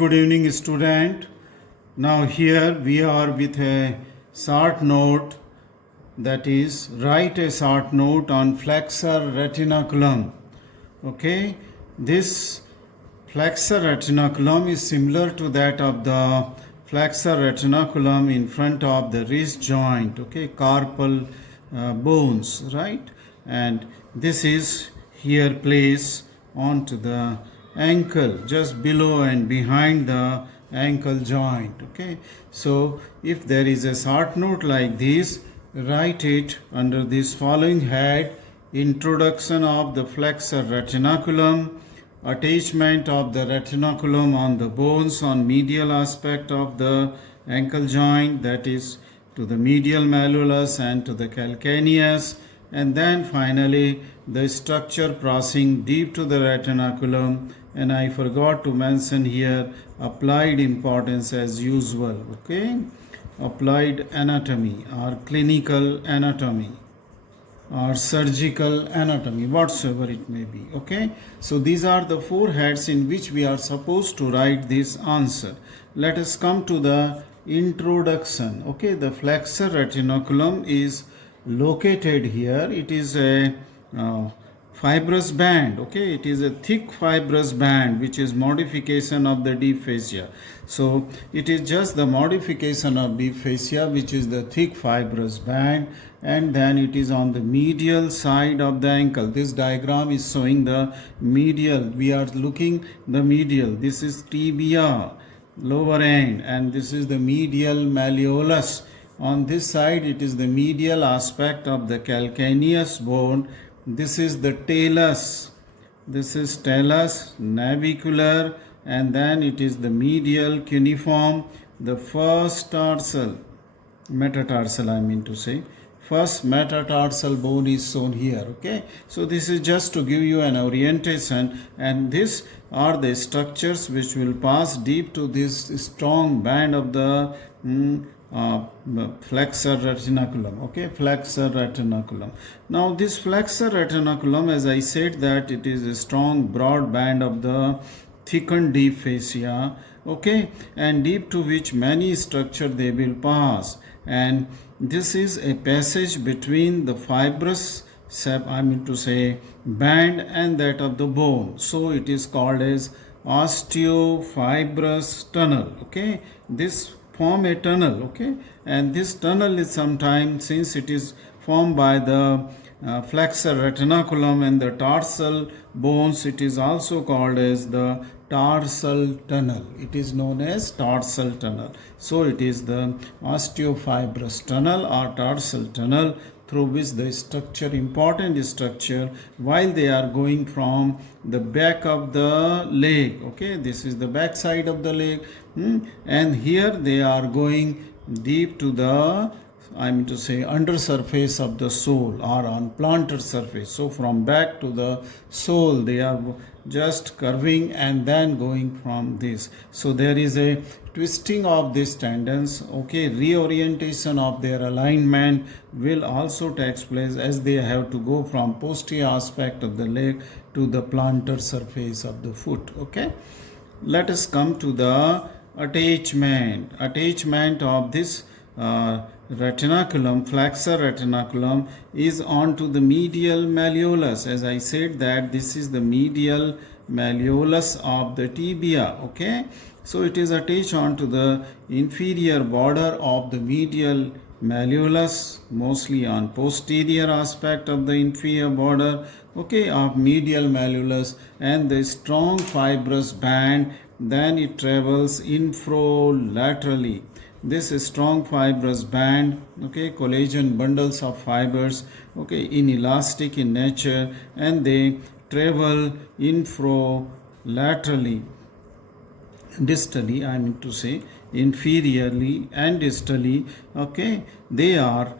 good evening, student. Now here we are with a short note, that is write a short note on flexor retinaculum. Okay, this flexor retinaculum is similar to that of the flexor retinaculum in front of the wrist joint, okay, carpal bones, right? And this is here placed onto the ankle, just below and behind the ankle joint, okay. So if there is a short note like this, write it under this following head: introduction of the flexor retinaculum, attachment of the retinaculum on the bones on medial aspect of the ankle joint, that is to the medial malleolus and to the calcaneus, and then finally the structure crossing deep to the retinaculum. And I forgot to mention here applied importance as usual, okay, applied anatomy or clinical anatomy or surgical anatomy, whatsoever it may be, okay. So these are the four heads in which we are supposed to write this answer. Let us come to the introduction, okay. The flexor retinaculum is located here. It is a fibrous band, okay. It is a thick fibrous band which is modification of the deep fascia. So it is just the modification of deep fascia, which is the thick fibrous band, and then it is on the medial side of the ankle. This diagram is showing the medial. We are looking the medial. This is tibia, lower end, and this is the medial malleolus. On this side it is the medial aspect of the calcaneus bone. This is the talus. This is talus, navicular, and then it is the medial cuneiform. The first tarsal, metatarsal I mean to say, first metatarsal bone is shown here, okay. So this is just to give you an orientation, and these are the structures which will pass deep to this strong band of the flexor retinaculum, okay, flexor retinaculum. Now this flexor retinaculum, as I said, that it is a strong broad band of the thickened deep fascia, okay, and deep to which many structure they will pass, and this is a passage between the fibrous I mean to say band and that of the bone. So it is called as osteofibrous tunnel, okay. This form a tunnel, okay, and this tunnel is sometimes, since it is formed by the flexor retinaculum and the tarsal bones, it is also called as the tarsal tunnel. It is known as tarsal tunnel. So it is the osteofibrous tunnel or tarsal tunnel through which the structure, important structure, while they are going from the back of the leg, okay, this is the back side of the leg, and here they are going deep to the, I mean to say, under surface of the sole or on plantar surface. So from back to the sole they are just curving and then going from this. So there is a twisting of these tendons, okay, reorientation of their alignment will also take place as they have to go from posterior aspect of the leg to the plantar surface of the foot, okay. Let us come to the attachment of this retinaculum, flexor retinaculum, is onto the medial malleolus. As I said that this is the medial malleolus of the tibia, okay. So it is attached onto the inferior border of the medial malleolus, mostly on posterior aspect of the inferior border, okay, of medial malleolus, and the strong fibrous band, then it travels infrolaterally. This strong fibrous band, okay, collagen bundles of fibers, okay, inelastic in nature, and they travel infrolaterally, distally I mean to say, inferiorly and distally, okay. They are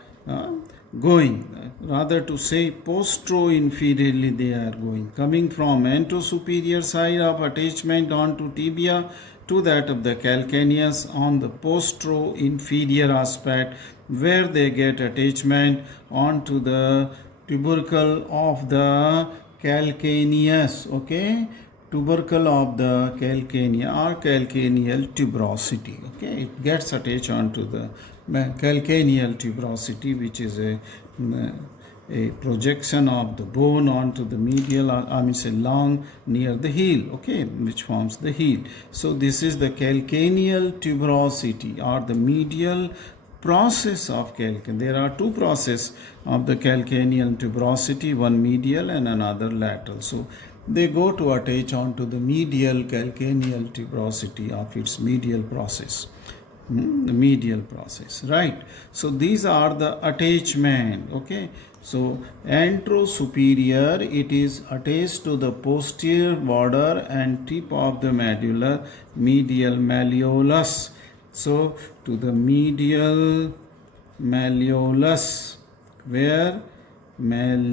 going, rather to say postero-inferiorly they are going, coming from anterosuperior side of attachment onto tibia to that of the calcaneus on the postero-inferior aspect, where they get attachment onto the tubercle of the calcaneus, okay, tubercle of the calcanea or calcaneal tuberosity. Okay, it gets attached onto the calcaneal tuberosity, which is a projection of the bone onto the medial, long near the heel, okay, which forms the heel. So this is the calcaneal tuberosity or the medial process of calcaneal. There are two processes of the calcaneal tuberosity, one medial and another lateral. So they go to attach onto the medial calcaneal tuberosity of its medial process. The medial process, right? So these are the attachment, okay? So anterosuperior, it is attached to the posterior border and tip of the medulla, medial malleolus. So to the medial malleolus, where malleolus.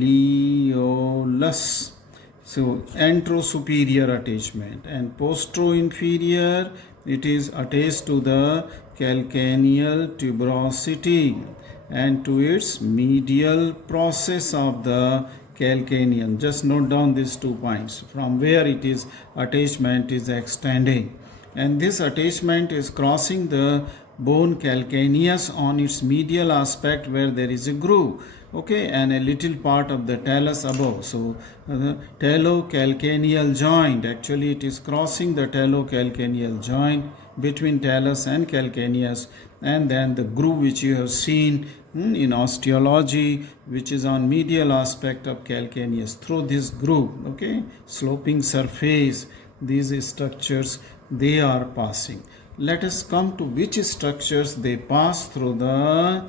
So anterosuperior attachment, and posterior-inferior, it is attached to the calcaneal tuberosity and to its medial process of the calcaneum. Just note down these 2 points from where it is attachment is extending, and this attachment is crossing the bone calcaneus on its medial aspect where there is a groove, okay, and a little part of the talus above. So the talocalcaneal joint, actually it is crossing the talocalcaneal joint between talus and calcaneus, and then the groove which you have seen in osteology, which is on medial aspect of calcaneus. Through this groove, okay, sloping surface, these structures they are passing. Let us come to which structures they pass through the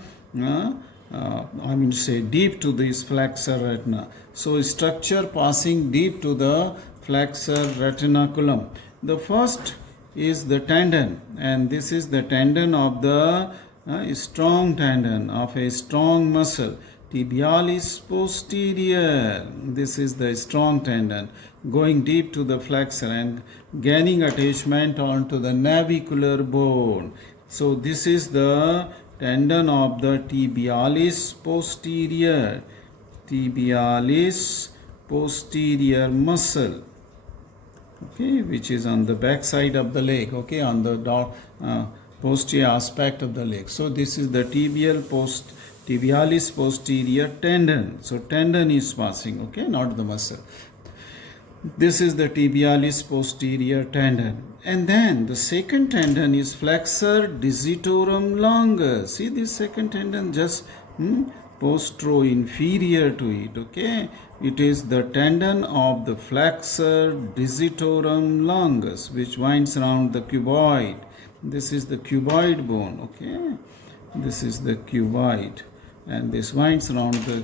deep to this flexor retina. So structure passing deep to the flexor retinaculum. The first is the tendon, and this is the tendon of the strong tendon of a strong muscle, tibialis posterior. This is the strong tendon going deep to the flexor and gaining attachment onto the navicular bone. So this is the tendon of the tibialis posterior muscle, okay, which is on the back side of the leg, okay, on the posterior aspect of the leg. So this is the tibialis posterior tendon. So tendon is passing, okay, not the muscle. This is the tibialis posterior tendon. And then the second tendon is flexor digitorum longus. See this second tendon just postero-inferior to it, okay. It is the tendon of the flexor digitorum longus, which winds around the cuboid. This is the cuboid bone, okay. This is the cuboid, and this winds around the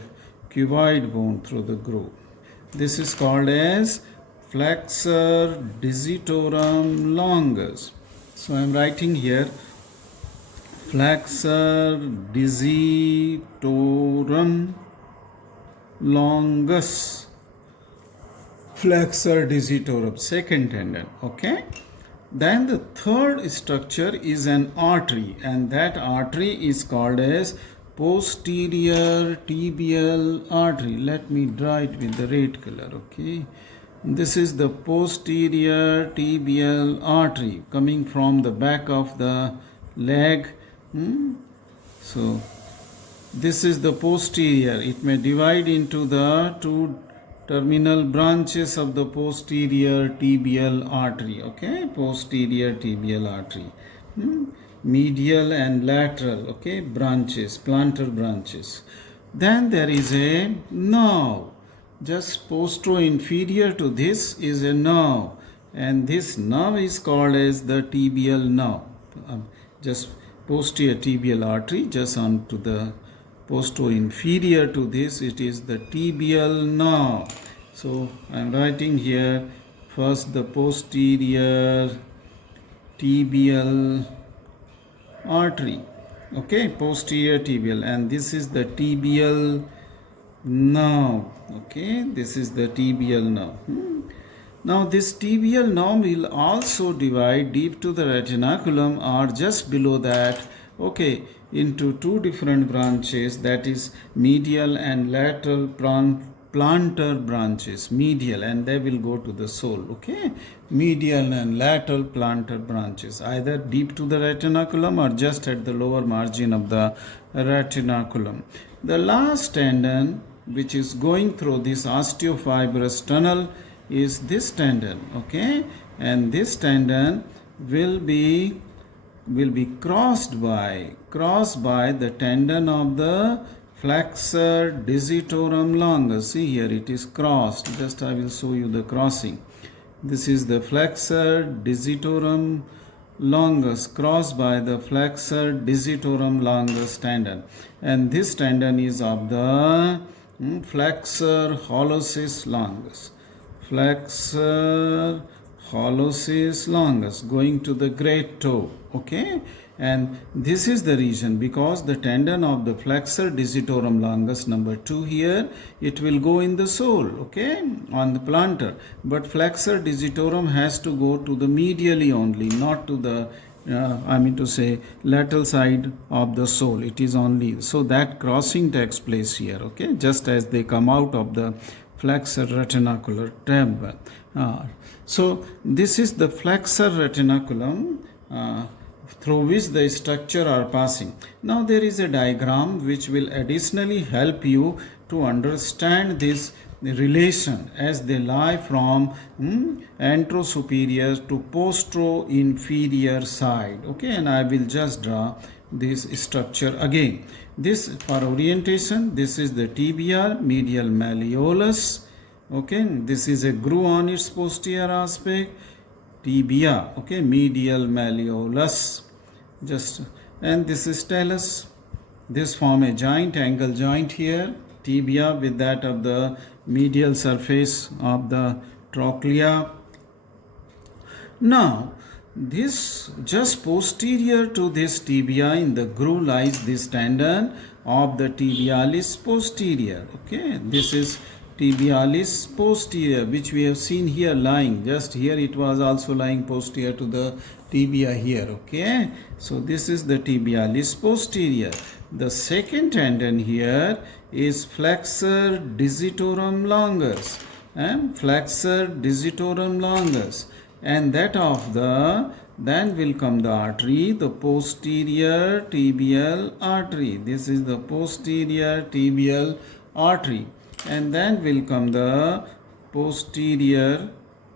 cuboid bone through the groove. This is called as flexor digitorum longus. So I am writing here flexor digitorum longus, flexor digitorum, second tendon, okay. Then the third structure is an artery, and that artery is called as posterior tibial artery. Let me draw it with the red color, okay. This is the posterior tibial artery coming from the back of the leg. So this is the posterior. It may divide into the two terminal branches of the posterior tibial artery, okay, posterior tibial artery, medial and lateral, okay, branches, plantar branches. Then there is a nerve. Just postero-inferior to this is a nerve, and this nerve is called as the tibial nerve. Just posterior tibial artery, just on to the postero-inferior to this, it is the tibial nerve. So I am writing here first the posterior tibial artery, okay, posterior tibial, and this is the tibial nerve, okay, this is the tibial nerve. Now this tibial nerve will also divide deep to the retinaculum or just below that, okay, into two different branches, that is medial and lateral plantar branches, medial, and they will go to the sole. Okay, medial and lateral plantar branches, either deep to the retinaculum or just at the lower margin of the retinaculum. The last tendon which is going through this osteofibrous tunnel is this tendon. Okay, and this tendon will be crossed by the tendon of the flexor digitorum longus. See here, it is crossed. Just I will show you the crossing. This is the flexor digitorum longus, crossed by the flexor digitorum longus tendon, and this tendon is of the flexor hallucis longus. Flexor hallucis longus, going to the great toe. Okay, and this is the region, because the tendon of the flexor digitorum longus number 2 here, it will go in the sole, okay, on the plantar, but flexor digitorum has to go to the medially only, not to the lateral side of the sole. It is only, so that crossing takes place here. Okay, just as they come out of the flexor retinacular tendon. So this is the flexor retinaculum through which the structure are passing. Now there is a diagram which will additionally help you to understand this relation as they lie from anterosuperior to postero-inferior side. Okay, and I will just draw this structure again. This, for orientation, this is the tibia, medial malleolus. Okay, this is a groove on its posterior aspect, tibia. Okay, medial malleolus. Just, and this is talus. This form a joint, angle joint here, tibia with that of the medial surface of the trochlea. Now this, just posterior to this tibia in the groove lies this tendon of the tibialis posterior. Okay, this is tibialis posterior, which we have seen here lying. Just here it was also lying posterior to the tibia here. Okay, so this is the tibialis posterior. The second tendon here is flexor digitorum longus, flexor digitorum longus, and that of the, then will come the artery, the posterior tibial artery. This is the posterior tibial artery, and then will come the posterior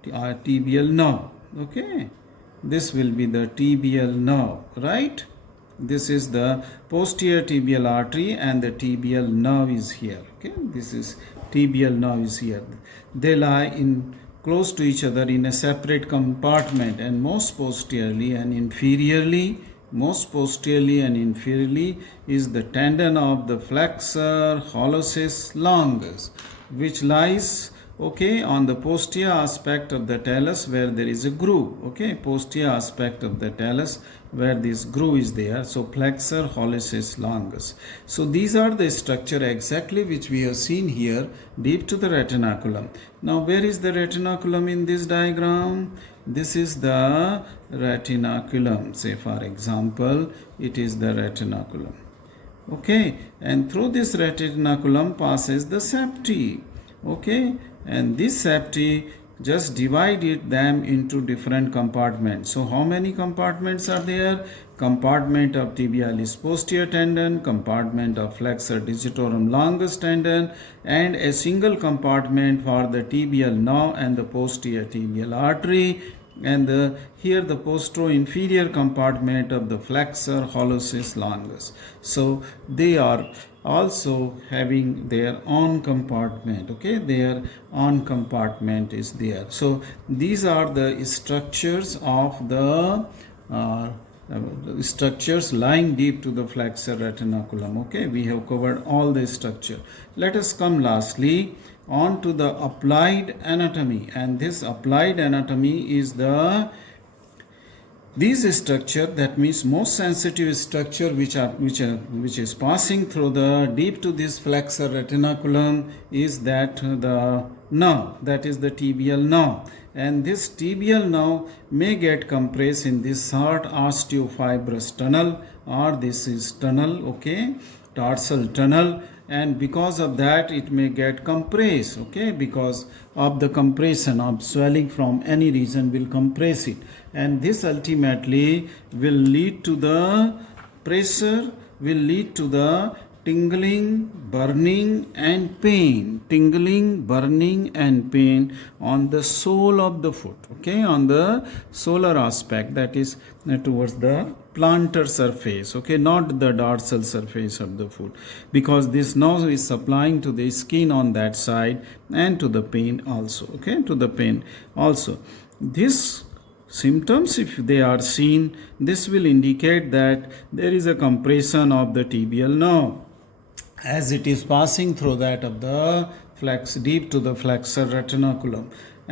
tibial nerve. Okay, this will be the tibial nerve, right? This is the posterior tibial artery and the tibial nerve is here. Okay, this is tibial nerve is here. They lie in close to each other in a separate compartment, and most posteriorly and inferiorly is the tendon of the flexor hallucis longus, which lies, okay, on the posterior aspect of the talus where there is a groove. Okay, posterior aspect of the talus where this groove is there. So flexor hallucis longus. So these are the structure exactly which we have seen here deep to the retinaculum. Now where is the retinaculum in this diagram? This is the retinaculum. Say for example, it is the retinaculum. Okay, and through this retinaculum passes the septi. Okay, and this septi, just divide them into different compartments. So how many compartments are there? Compartment of tibialis posterior tendon, compartment of flexor digitorum longus tendon, and a single compartment for the tibial nerve and the posterior tibial artery, and here the postero-inferior compartment of the flexor hallucis longus. So they are also having their own compartment. Okay, their own compartment is there. So these are the structures of the structures lying deep to the flexor retinaculum. Okay, we have covered all the structure. Let us come lastly on to the applied anatomy, and this applied anatomy is this structure, that means most sensitive structure which is passing through the deep to this flexor retinaculum is that the nerve, that is the tibial nerve, and this tibial nerve may get compressed in this short osteofibrous tunnel, or this is tunnel. Okay, tarsal tunnel, and because of that it may get compressed, okay, because of the compression of swelling from any region will compress it, and this ultimately will lead to the pressure, will lead to the tingling, burning and pain, tingling, burning and pain on the sole of the foot, okay, on the solar aspect, that is towards the plantar surface, okay, not the dorsal surface of the foot, because this nerve is supplying to the skin on that side and to the pain also, okay, to the pain also. This symptoms, if they are seen, this will indicate that there is a compression of the tibial nerve as it is passing through that of the flex deep to the flexor retinaculum,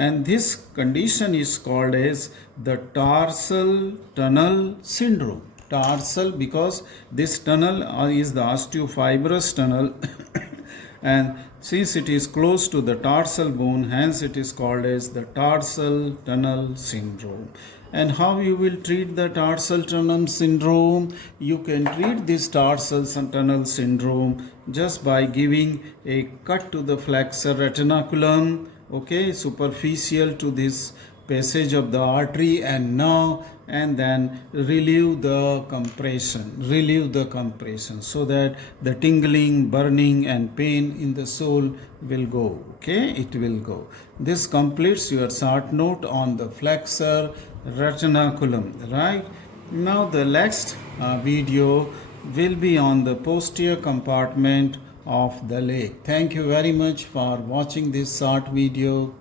and this condition is called as the tarsal tunnel syndrome. Tarsal, because this tunnel is the osteofibrous tunnel and since it is close to the tarsal bone, hence it is called as the tarsal tunnel syndrome. And how you will treat the tarsal tunnel syndrome? You can treat this tarsal tunnel syndrome just by giving a cut to the flexor retinaculum, okay, superficial to this passage of the artery and nerve, and then relieve the compression so that the tingling, burning and pain in the sole will go, okay, it will go. This completes your short note on the flexor retinaculum, right? Now the next video will be on the posterior compartment of the leg. Thank you very much for watching this short video.